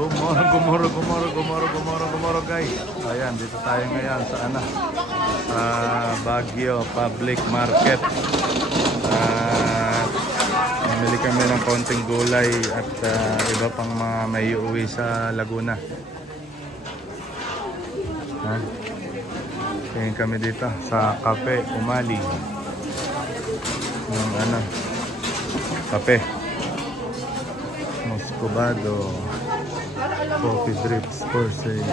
Gumoro guys. Ayan, dito tayo ngayon sa Baguio Public Market. Namili kami ng konting gulay at iba pang mga may uuwi sa Laguna. Tingin kami dito sa Cafe Umali. Ng kape. Moscovado. Coffee drips for sale.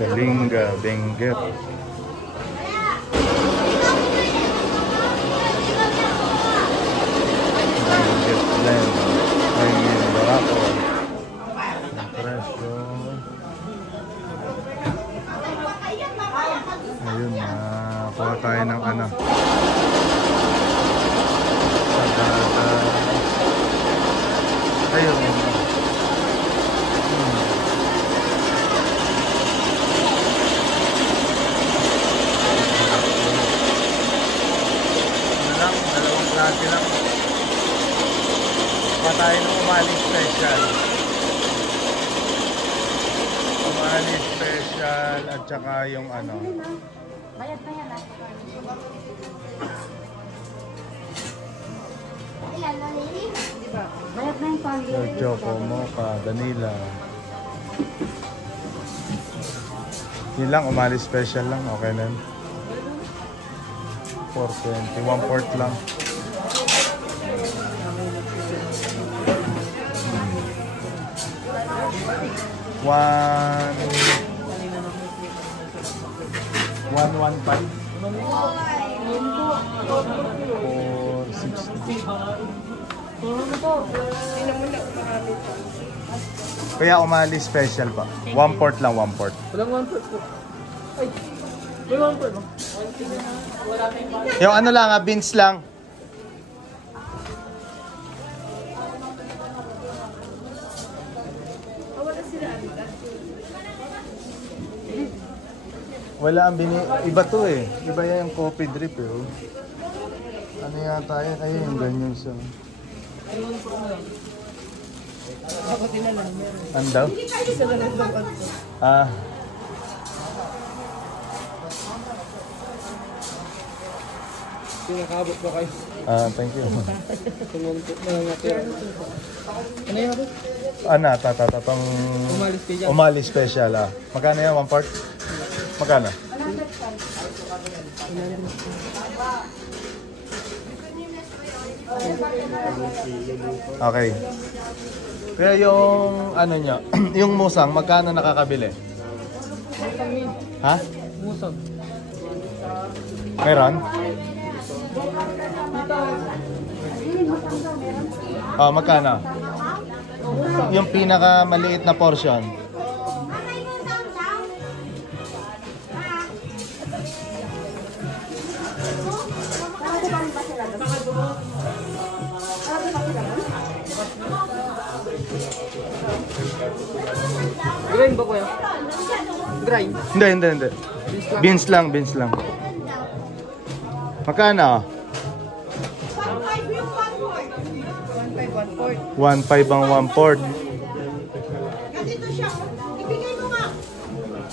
Kalinga, Benguet. Benguet blend. Ayun, Barako. Preso. Ayun, kuha tayo ng Sagada. Ayun. Dalawang klase lang. Patay ng Umali Special. Umali Special at saka yung Bayad na yan. Bayad na yung pangit. Choco, Mocha, Vanilla. Yun lang, Umali Special lang. Okay na yun. 420. 1/4 lang. One 115. 460. Kaya Umali Special pa. 1/4 lang, 1/4. Walang 1/4 po. Ay, may 1/4 mo? Yung lang beans lang. Wala ang iba to eh. Iba yan yung coffee drip eh. Ano yata yan? Ayun yung ganyan siya. Ako tinalang meron. Ano daw? Isa na lang daw ako. Pinakabot ba kayo? Thank you. Tumuntok na lang natin. Ano yung ako? Pang Umali Special. Umali Special Magkano yan? 1/4? Magkano? Okay. Kaya yung nyo, yung musang, magkano nakakabili? Ha? Musang. Meron? Magkano? Yung pinaka maliit na portion. Grind ba kuya? Grind? Hindi. Beans lang. Magkano? 1/5 ang 1/4. Ganito siya. Ibigay mo nga.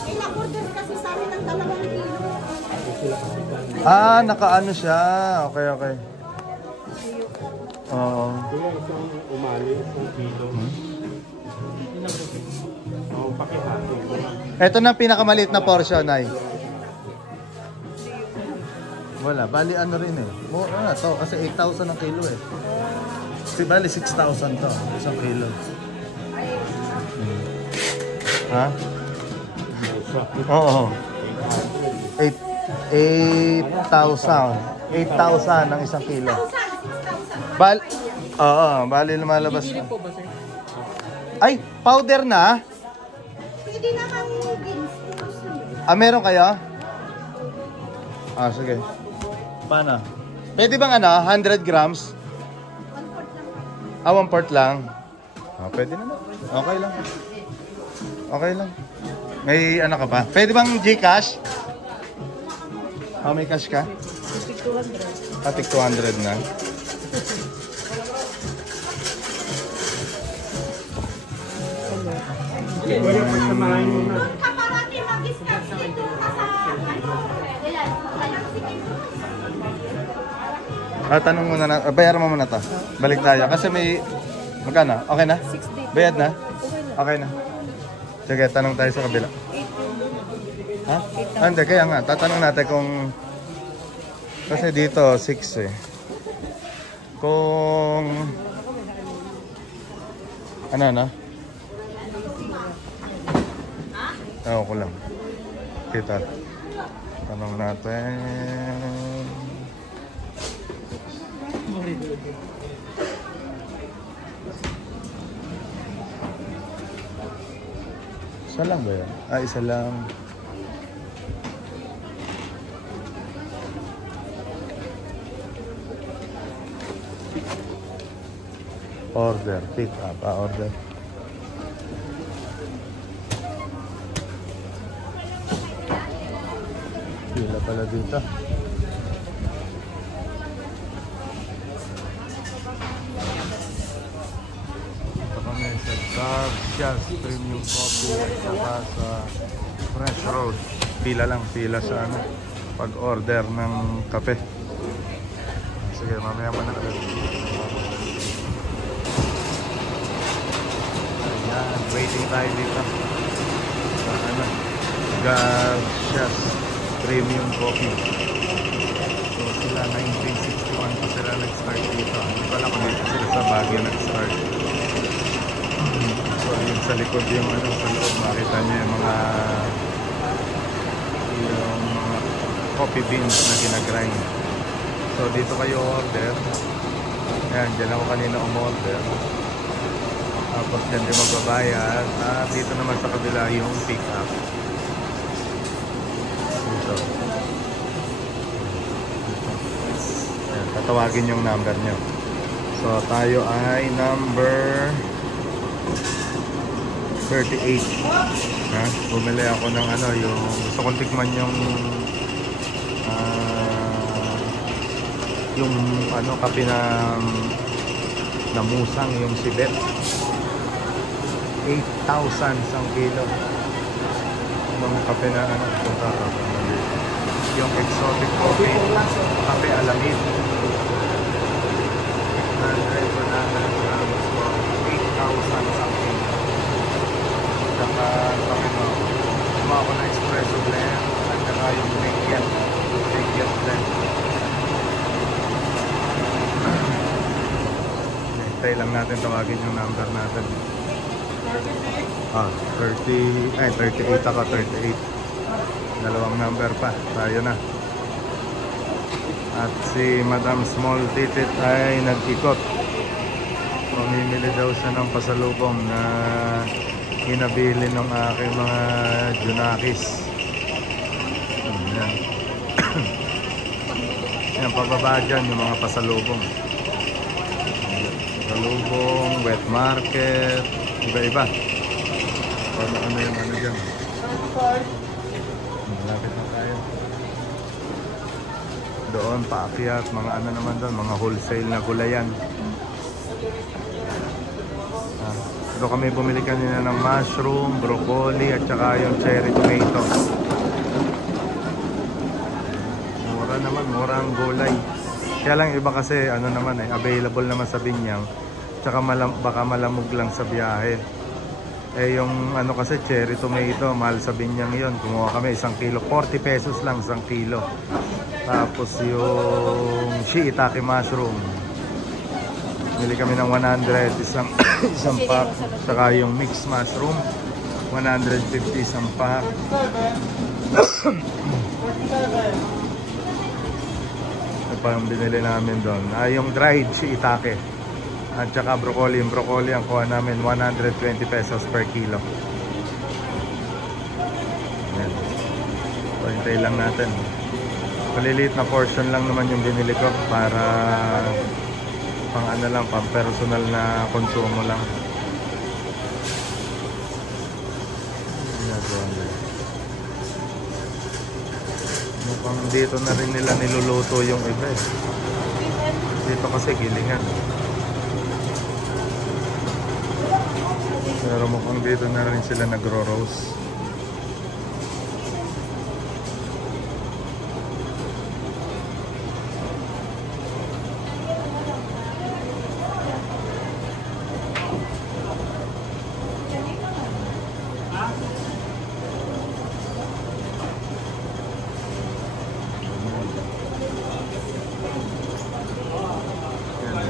Ilang order kasi sa amin ng 2 kilo. Nakaano siya. Okay. Oo. Umali, 1 kilo. Ito na pinakamaliit na portion ay. Wala, bali rin eh. Mura na to kasi 8,000 ang kilo eh. Bali 6,000 to, 1 kilo. Ha? Oo. 8,000. 8,000 ang 1 kilo. Bali lumalabas na. Ay, powder na? Pwede naman beans. Meron kayo? Sige. Paano? Pwede bang 100 grams? 1/4 lang. Pwede naman. Okay lang. May ka ba? Pwede bang Gcash? May cash ka? Tig 200 na. Kuya, pagsamahin mo na. Doon ka parati mag-start dito ka sa ano. Tanong muna na, bayaran mo muna to. Balik tayo. Kasi may, magkano? Okay na? 60. Bayad na? Okay na. Okay na. Sige, tanong tayo sa kabila. 8. Ha? Ah, hindi, kaya nga. Tatanong natin kung, kasi dito, 6 eh. Kung, ano? Ewan ko lang. Kita. Tanong natin. Isa lang ba yan? Ah, isa lang. Order, pick up, order. Pila pala dito. Ito kami sa Garcia's Premium Coffee at saka sa Fresh Road. Pila lang, pila sa ano, pag-order ng kape. Sige, mamaya mo na ulit. Ayan, waiting tayo dito. Sa ano, Garcia's Premium Coffee. So sila 1961 pa sila nag-start dito. Hindi pala kung dito sila sa Baguio nag-start. So yun sa likod yung ano, sa loob makita niyo yung mga coffee beans na ginagrind. So dito kayo order. Ayan, dyan ako kanina umorder. Tapos dyan din magbabayad. At dito naman sa kabila yung pick up. Dito. Ayan, tatawagin yung number nyo. So tayo ay number 38. Ha? Bumili ako ng ano, yung gusto kong tikman yung ano, kape na namusang, yung sibet. 8,000 isang kilo. Yung kape na ano, yung exotic coffee, kape alamid. 8,000 isang kilo. Saka kape mo, kuma ako na espresso blend at saka yung make blend. Hintay lang natin tawagin yung number natin. 38 ako, 38. Dalawang number pa, tayo na. At si Madam Small Titit ay nag-ikot. Mamimili daw siya ng pasalubong na hinabili ng aking mga junakis. Yan. Yan, pababa dyan yung mga pasalubong. Pasalubong, wet market, iba-iba. Ano yung ano dyan. Malapit na tayo. Doon, paakyat, mga ano naman doon, mga wholesale na gulayan. Doon kami bumili kanina ng mushroom, broccoli, at saka yung cherry tomato. Mura naman, mura ang gulay. Kaya lang iba kasi, ano naman available naman sa Binyang. Tsaka baka malamog lang sa biyahe. Eh yung ano kasi cherry tomato, mahal sa Binyang yon. Kumuha kami 1 kilo, 40 pesos lang 1 kilo. Tapos yung shiitake mushroom, bili kami ng 100 isang pack. Saka yung mixed mushroom, 150 isang pack. Ito pa yung binili namin doon. Yung dried shiitake. At saka broccoli. Yung broccoli ang kuha namin 120 pesos per kilo. Ayan. So, hintay lang natin. Maliliit na portion lang naman yung binili ko para pang ano lang, pang personal na konsumo lang. Mukhang dito na rin nila niluluto yung iba eh. Dito kasi gilingan. Pero mukhang dito na rin sila nagro-roast.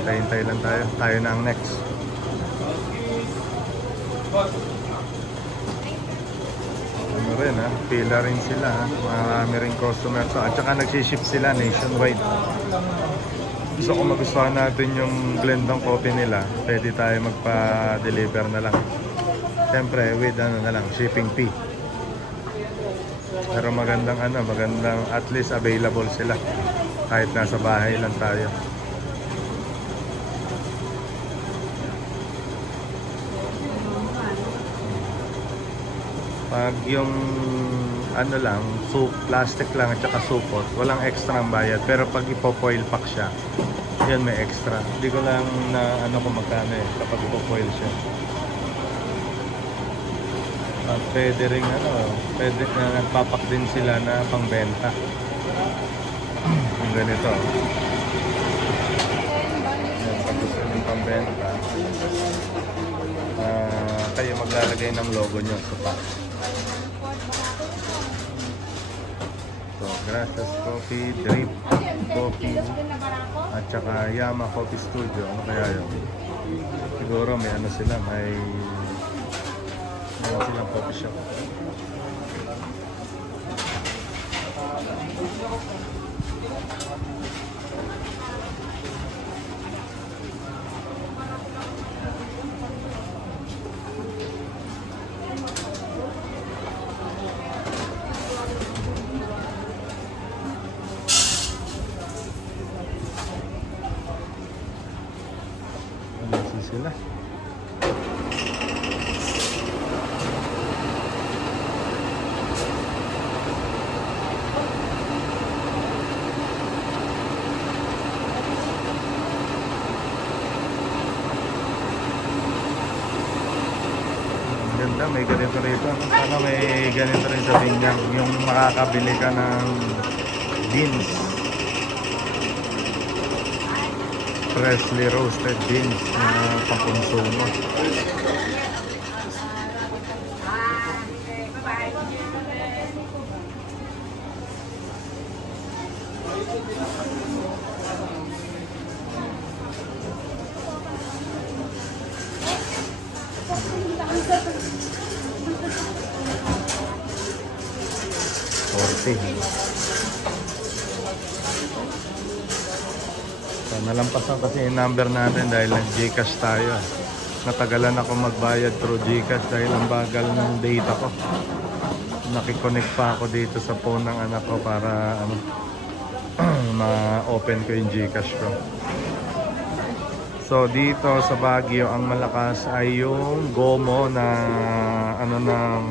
Hintay-hintay lang tayo. Tayo na ang next. Ano rin ha, pila rin sila ha. Marami rin customer to. At saka nagsiship sila nationwide. So kung magustuhan natin yung blend ng coffee nila, pwede tayo magpa-deliver na lang. Siyempre with ano na lang, shipping fee. Pero magandang at least available sila. Kahit nasa bahay lang tayo. Pag yung ano lang, plastic lang at saka supot, walang extra ang bayad. Pero pag ipo-foil pack siya, yan may extra. Hindi ko lang na ano kung magkano eh kapag ipo-foil siya. At pwede rin pwede na nagpapak din sila na pangbenta. Yung ganito. Yan, pag gusto yung pangbenta, kayo maglalagay ng logo nyo sa pack. So, Gracias Coffee, Drip Coffee, at saka Yama Coffee Studio. Ano kaya yun? Siguro may ano sila, may silang coffee shop. Sila. Ganda, may ganito rito. Sana may ganito rin sa Binyang. Yung makakabili ka ng beans. Freshly roasted beans na pangkonsumo. So, nalampasan kasi yung number natin dahil nag-Gcash tayo. Natagalan ako magbayad through Gcash dahil ang bagal ng data ko. Nakiconnect pa ako dito sa phone ng anak ko para ma-open ko yung Gcash ko. So dito sa Baguio ang malakas ay yung GOMO na ng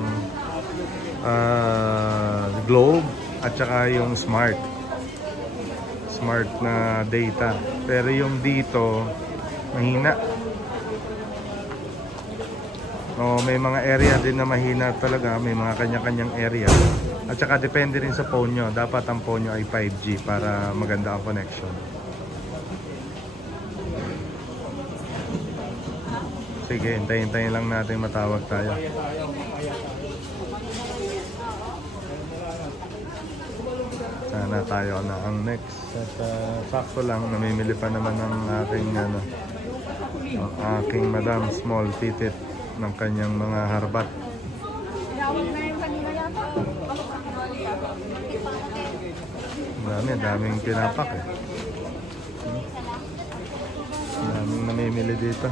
Globe at saka yung Smart na data. Pero yung dito mahina. May mga area din na mahina talaga, may mga kanya-kanyang area. At saka depende rin sa phone nyo. Dapat ang phone nyo ay 5G para maganda ang connection. Sige, hintayin lang natin matawag tayo. Sana tayo na ang next. At sakto lang, namimili pa naman ng aking madam small titit ng kanyang mga harbat. Daming pinapak eh. Daming namimili dito.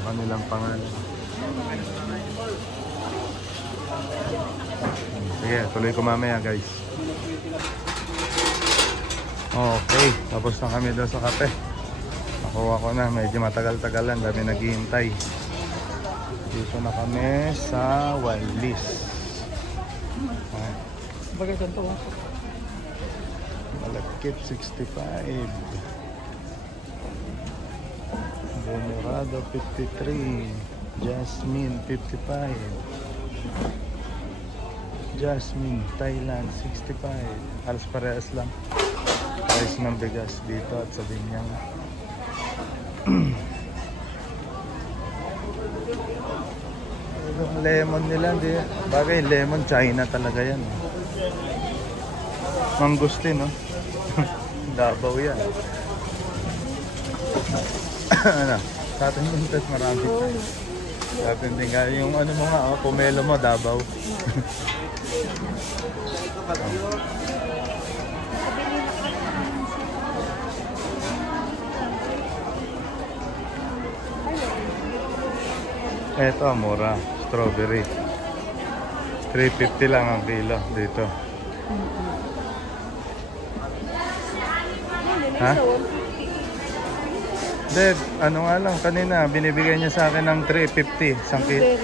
Kanilang pangalan. Sige, tuloy ko mamaya guys. Okay, tapos na kami doon sa kape. Nakuha ko na, medyo matagal-tagalan, dami naghihintay. Dito na kami sa Wallis. Bagay ganito. Malakit 65. Colorado 53. Jasmine 55. Jasmine Thailand 65. Halos parehas lang. Price ng bigas dito at sa Binyang. Yung lemon nila, di. Bagay, lemon, China talaga yan. Mangustin, no? Davao yan. Ano? Sa atin yung test marami. Sa atin din nga. Yung ano mo nga, oh, pomelo mo, Davao. Eto, mura. Strawberry. 350 lang ang kilo dito. Ha? Dad, ano nga lang, kanina binibigay niya sa akin ng 350 isang kilo.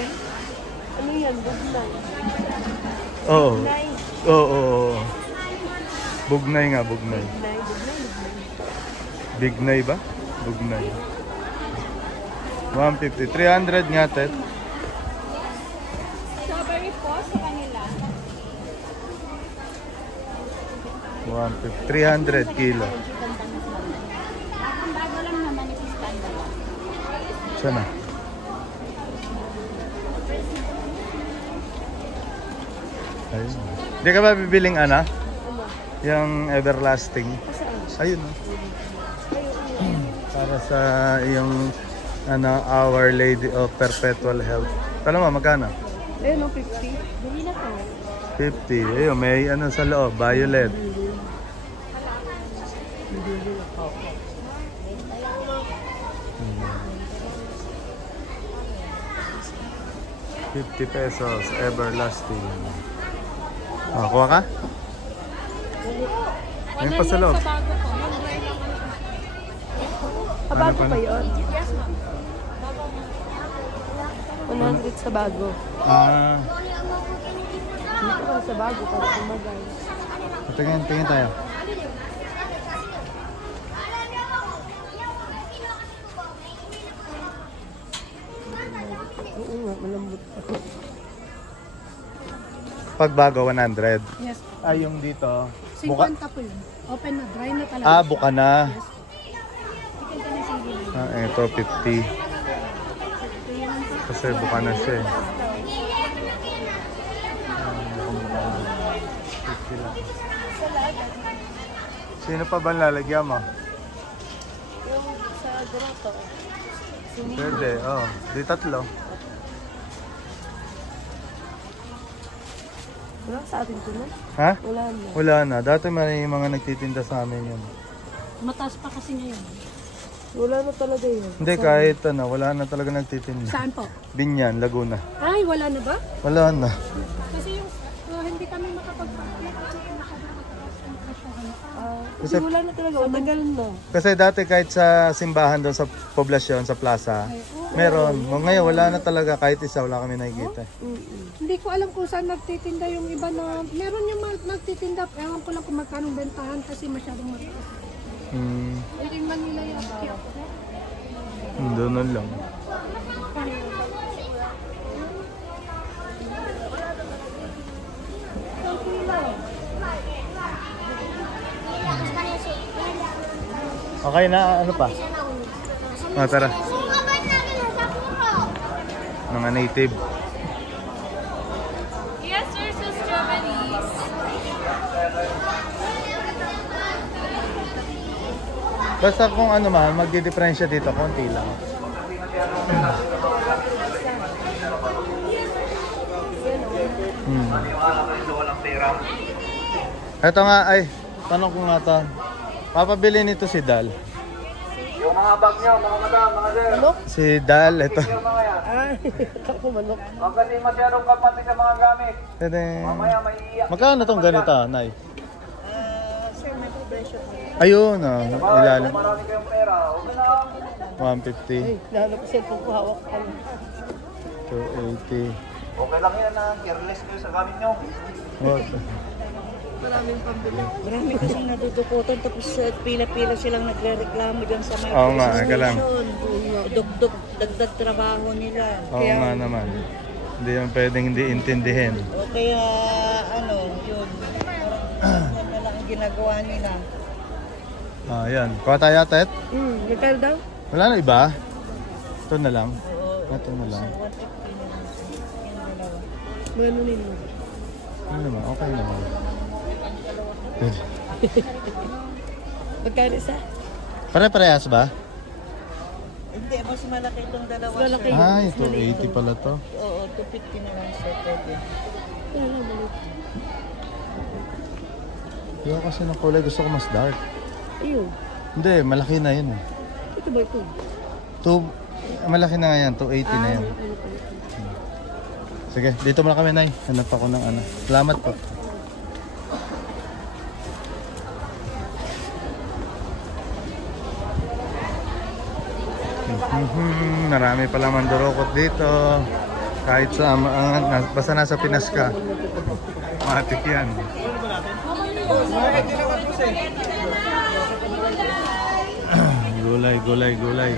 Ano yan? Bugnay. Oo. Oo. Bugnay nga, bugnay. Bignay ba? Bugnay. 150. 300 nga, Ted. Strawberry po sa kanila. 150. 300 kilo. Ang bago lang naman ito standard. Sana. Ayun. Hindi ka ba bibiling ana? Yung everlasting? Ayun. Oh. Para sa yung ano, Our Lady of Perpetual Health. Kala mo, magkano? Eh, no, 50. Dali na to. 50. Ayun, may ano sa loob, violet. ₱50, everlasting. Oh, kuha ka? Ayun pa sa loob. Bago Ano pa yun? Yes, ma'am. 100 sa bago. Ah, Hindi ko sa bago para kumagay. tingin tayo. Oo nga, malambot ako. Pag bago, 100. Yes. Ay, yung dito. Buka. 50 po yun. Open na, dry na talaga. Ah, buka na. Chicken ka na sige. Ah, ito, 50. Kasi buka na siya eh. 50 lang. Sino pa ba lalagyan mo? Yung sa grotto. Pwede, oh. Di tatlo. Wala sa atin ko na? Ha? Wala na. Wala na. Dati may mga nagtitinda sa amin yun. Mataas pa kasi ngayon. Wala na talaga yun. Hindi, kahit ano, wala na talaga nagtitinda. Saan po? Binyan, Laguna. Ay, wala na ba? Wala na. Kasi yung hindi kami Kasi wala na talaga. Matagal na. Kasi dati kahit sa simbahan doon sa poblasyon, sa plaza, meron. Ngayon wala na talaga, kahit isa wala kami nakikita. Hindi ko alam kung saan nagtitinda yung iba na meron yung nagtitinda. Ewan ko lang kung magkano bentahan kasi masyadong mataas. Hindi Manila yung Doon lang. Okay na, ano pa? Ah, tara. Mga native. Yes, sir, so strawberries. Basta kung ano man, magdi-diferensya dito, konti lang. Ito nga, ay, tanong ko nga to. Papabili nito si Dal. Yung mga bag nyo, mga madam, mga sir. Si Dal, ito. Yung mga yan. Ay, ako manok. Huwag kasi masyadong kapati sa mga gamit. Tadang. Mamaya maiiyak. Magkano tong ganito, Nay? Sir, may presyo pa. Ayun, ilalim. Kung marami kayong pera, huwag na lang. 150, Lalo ko cellphone ko hawak ka na. 280. Okay lang yan na careless kayo sa gamit nyo. Oh, Maraming pambili. Marami kasing natutukutan tapos pila-pila silang nagre-reklamo dyan sa may Oo nga, eka lang. Dugdug, dagdag trabaho nila. Oo nga naman. Hindi yung pwedeng hindi intindihin. O kaya yun. Yan na lang ang ginagawa nila. Ah, yan. Kuha tayo, Tet? Magkano daw? Wala na iba? Ito na lang. Ito na lang. 150 na lang. Yan dalawa. Ano nila? Ano naman? Okay naman. Magkano isa? Pare-parehas ba? Hindi, mas malaki itong dalawa. Malaki. sir. Ay, 280 pala to. Oo, 250 na lang sir. Pwede. Yung kasi ng kulay gusto ko mas dark. Ayun. Hindi, malaki na yun. Ito ba ito? Malaki na nga yan, 280 na yan. Sige, dito muna kami, Nay. Hanap ako ng ano. Salamat po. Marami pala mandurukot dito. Kahit sa basta nasa Pinas ka. Matik yan. Gulay, gulay, gulay.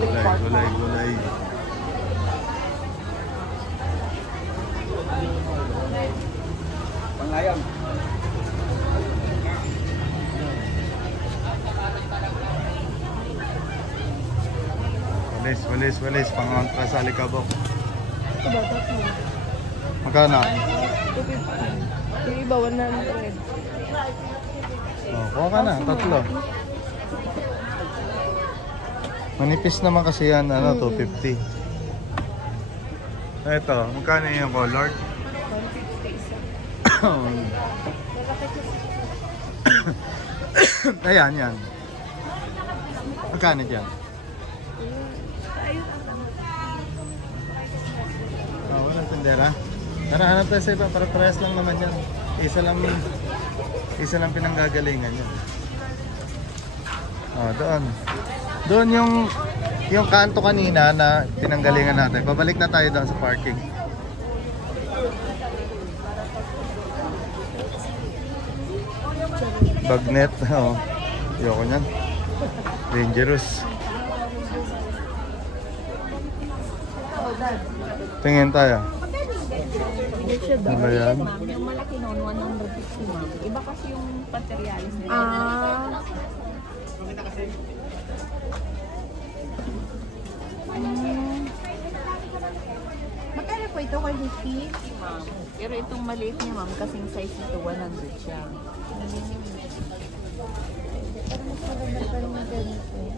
Gulay, gulay, gulay. Pangayam. Walis, walis, walis. Pangontra sa alikabok. Ito ba? Tatlo. Magkano? 250. Yung iba, 100. Oh, kuha ka na. Tatlo. Manipis naman kasi yan. 250. Ito, magkano yung colored? 150 isa. Ayan, yan. Magkano dyan? Oh, walang tindera. Tara, hanap tayo sa iba. Para parehas lang naman yan. Isa lang pinanggagalingan yan. Oh, doon. Doon yung kanto kanina na pinanggalingan natin. Babalik na tayo doon sa parking. Bagnet. Oh. Ayoko niyan. Dangerous. Tingin tayo. Ano ba yan? Ma'am, yung malaki noon, 150 ma'am. Iba kasi yung materialis nila. Magkano po ito? 150? Ma'am. Pero itong maliit niya ma'am, kasing size nito, 100 siya.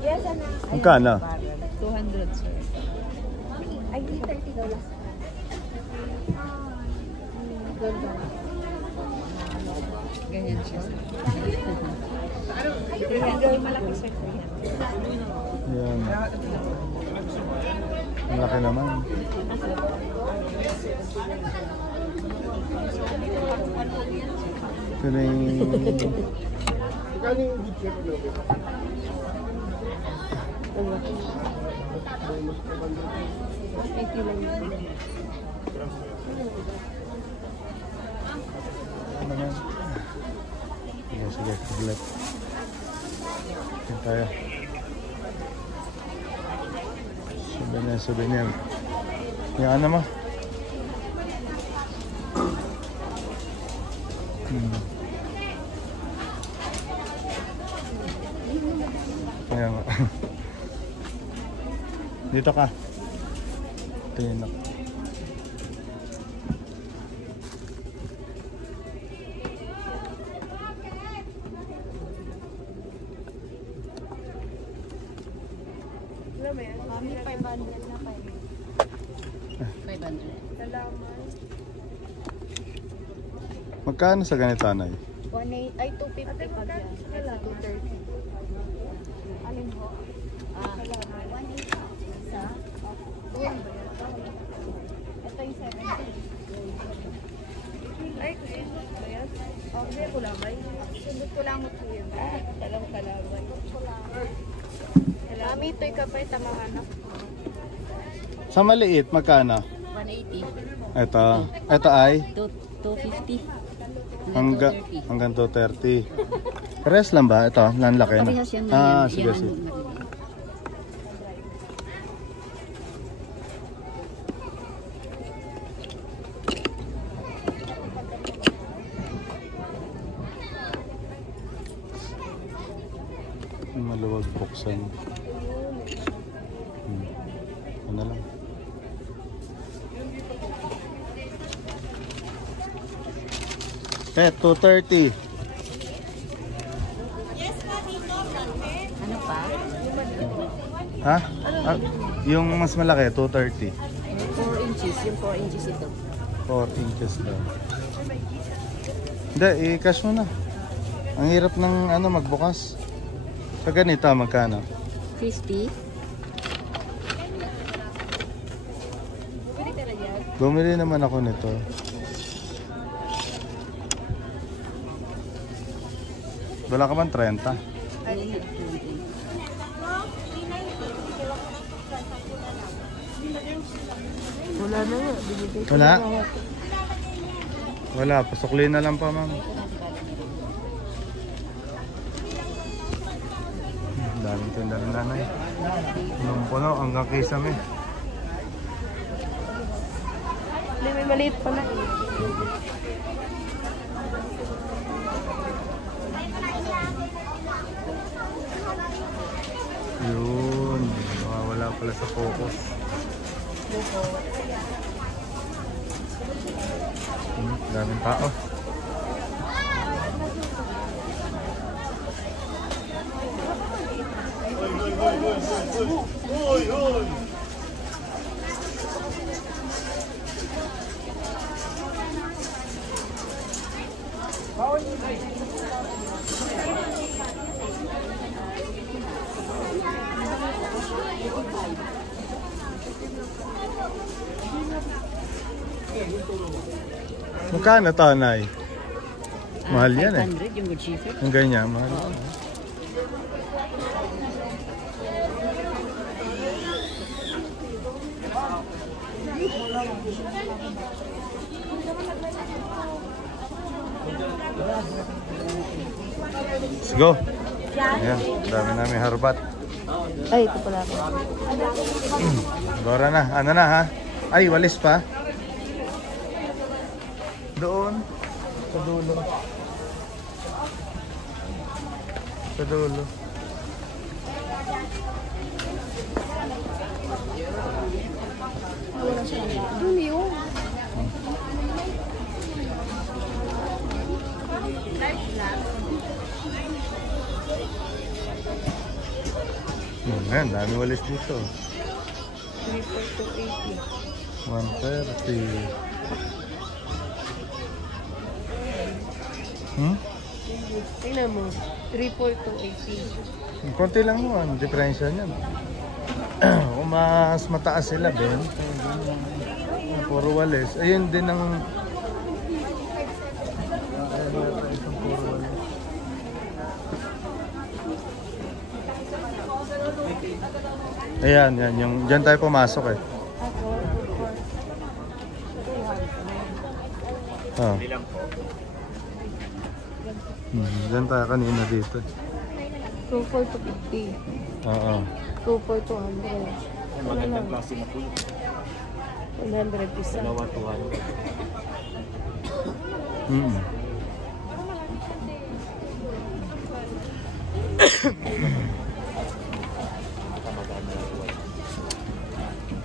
Yes, ano? Magkano? 200 sir. Ay, 30 daw lang. Ganyan siya. 300 malaki sir. 300. Yan. Ang laki naman. Ito na yung... Ano yan? Sige, sige. Saglit. Yan tayo. Souvenir, souvenir. Yung ano mo? Kaya nga. Dito ka. Ito yun ako. Mami, 500 na kayo. 500. Salamat. Magkano sa ganito, Anay? 180, ay 250 pag yan. Ito 230. Alin ho? 180 isa. Doon ba yan? Ito yung 70. Ay, kusindot ba yan? Okay, kulamay. Sundot ko lang mo po yun. Talang kalamay. ikaw pa tamang anak. Sa maliit, magkano? 180. Ito ay 250. hanggang 230. Parehas lang ba? Ito, nanlaki na. Parehas yan. Sige, yan, sige. Maluwag buksan. Ano lang. Pet, 230. Ano pa? Ha? Yung mas malaki, 230. 4 inches. Yung 4 inches ito. 4 inches daw. Hindi, i-cash mo na. Ang hirap ng magbukas. Sa ganito, magkano? 50. Bumili naman ako nito. Wala ka bang 30? Wala na nga. Wala? Wala, pasukli na lang pa, ma'am. Daming tinda ng nanay. Puno hanggang kisame. May maliit pa na. Yun, nawawala pala sa focus. Daming tao. Magkano to, Nay? Mahal yan eh. 500 yung good shifter. Ang ganyan, mahal. Let's go. Ayan, dami namin harbat. Ay, ito pala ako. Gora na. Ano na ha? Ay, walis pa. Doon. Sa dulo. Sa dulo. Doon yun. Ayan, dami walis dito. 3.280. 130. Tingnan mo. 3.280. Konti lang yun, diferensya niyan. Kung mas mataas sila, Ben. Puro walis. Ayun din ang... Ayan, yan. Yung, dyan tayo pumasok eh. Oh. Dyan tayo kanina dito. 2.250. Oo. 2.200. Magandang klase na po. 100 isa. Dalawa 200.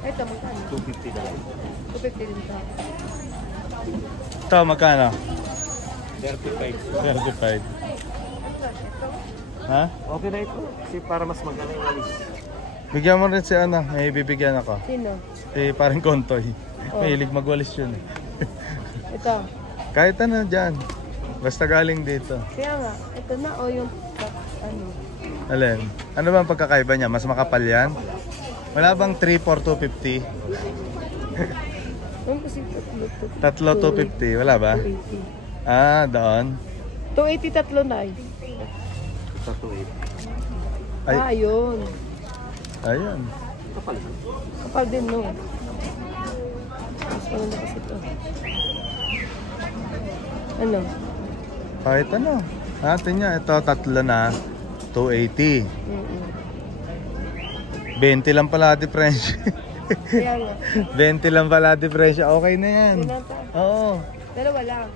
Ito, magkano? 250 na lang. 250 din ito. Ito, magkano? 35. 35. Ha? Okay na ito. Kasi para mas maganda yung walis. Bigyan mo rin si ano, may bibigyan ako. Sino? Si parang Kontoy. Mahilig magwalis yun. Ito. Kahit ano dyan. Basta galing dito. Kaya nga, ito na o yung ano. Alin? Ano ba ang pagkakaiba niya? Mas makapal yan? Wala bang 3 for 250? Ano kasi tatlo? 3 250? Wala ba? 280. Ah, doon. 280 tatlo na eh. Ito 280. Ay. Ah, yun. Ayan. Kapal din, no? Mas maganda kasi ito. Ano? Kahit ano. Atin niya. Ito, tatlo na. 280. 20 lang pala difference. Kaya nga. 20 lang pala difference. Okay na yan. Yun ata. Oo. Dalawa lang.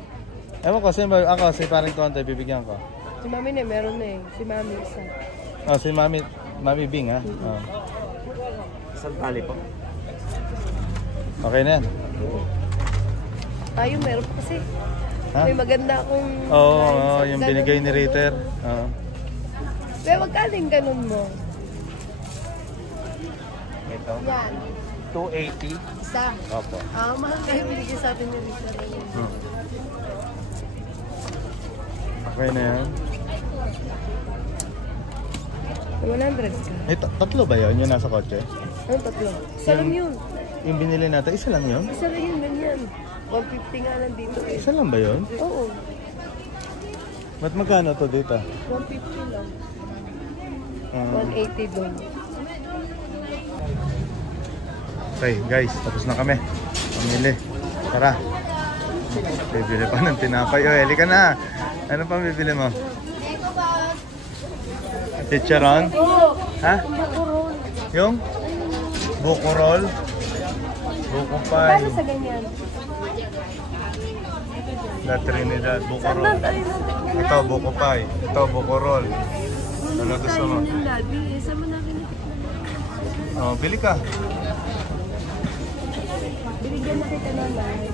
Ewan ko, ako, si parang konti, bibigyan ko. Si Mami na, meron na eh. Si Mami isa. Oh, si Mami Bing, ha? Oh. Isang tali po. Okay na yan. Tayo, meron pa kasi. Ha? May maganda akong... Oo, yung binigay ni Ritter. Oo. Pero wag kaling ganun mo. Ito, Yan. 280. Isa. Opo. Mahal kayo binigay sa atin yung isa. Okay na yan. 100 ka. Ito, tatlo ba yun? Yung nasa kotse? Anong tatlo? Isa lang yun. Yung binili natin, isa lang yun? Isa lang yun, ganyan. 150 nga lang dito eh. Isa lang ba yun? Oo. Ba't magkano to dito? 150 lang. Ah. 180 doon. Okay, guys, tapos na kami. Pamili. Tara. Bibili pa ng tinapay. O, Eli ka na. Ano pa bibili mo? Chicharon? Ha? Yung? Buko roll? Buko pie? Paano sa ganyan? La Trinidad, buko roll. Ito, buko pie. Ito, buko roll. Ano gusto mo? Yung labi, isa mo na kinitikman. Oh, bili ka. Binigyan na kita na lang.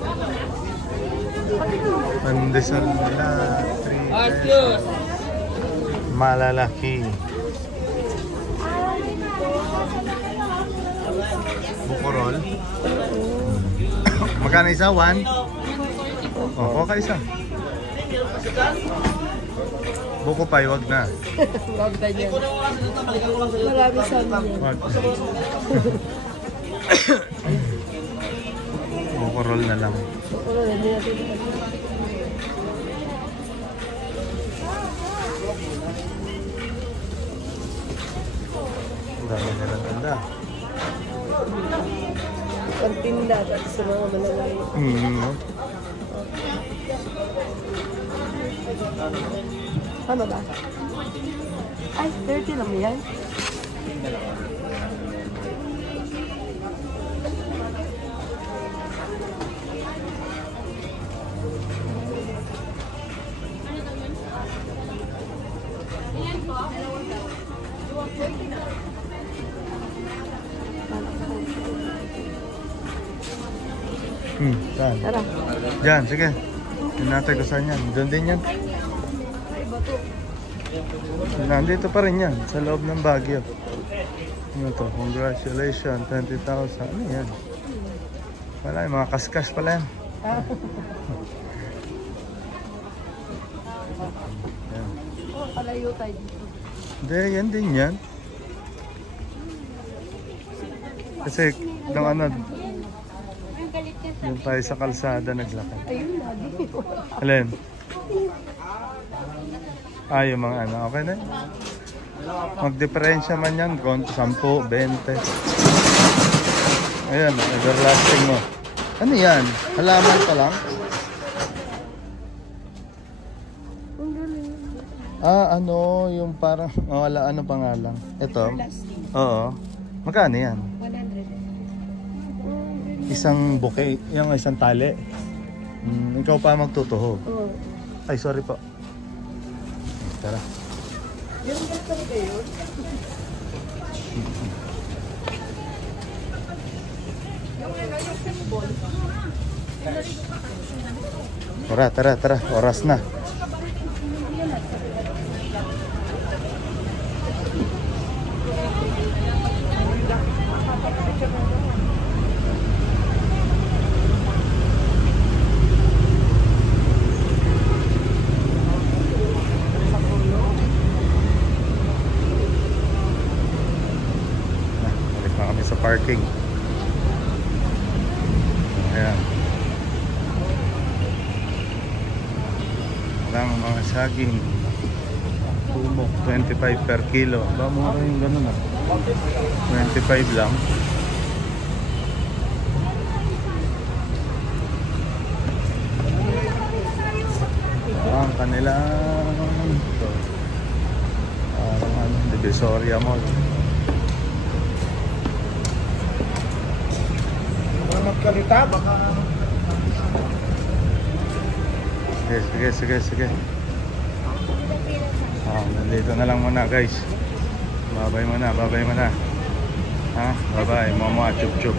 Pandesal nila. 3 pesos. Malalaki. Buko roll. Magkano isa? 1? Oh, ka isa. Buko pie, wag na. Huwag na yan. Marami sa amin yan. Wag. Buko roll na lang. Pero hindi natin ito. Ang dami nilang ganda. Pagtinda at sa mga malaway. Ano ba? Ay, 30 lang yan. Saan? Tara. Diyan, sige. Tingnan natin kung saan yan. Doon din yan. Nandito pa rin yan. Sa loob ng Baguio. Ano to? Congratulations. 20,000. Ano yan? Wala yung mga kaskas pala yan. Yan. Palayo tayo dito. Hindi, yan din yan. Kasi, nung ano, yung tayo sa kalsada naglakad. Ayun, lagi. Alin? Ah, yung mga ano. Okay na. Magdiferensya man yan. 10, 20. Ayan, everlasting mo. Ano yan? Halaman pa lang? Ah, ano, yung parang, wala, ano pangalan? Ito? Oo. Magkano yan? 100. Isang bouquet, yung isang tali. Ikaw pa magtutuho. Oo. Ay, sorry po. Tara. Yung ba talaga yun? Tara. Oras na. Balik na kami sa parking. Ayan. Walang mga saging. Tumok, 25 per kilo. Ba, mura yung ganun ah. 25 lang. Ang kanilang ito. Divisoria Mall. Magkalita, baka... Sige. Nandito na lang muna guys. Babay mo na. Ha? Bye-bye. Momo at chup chup.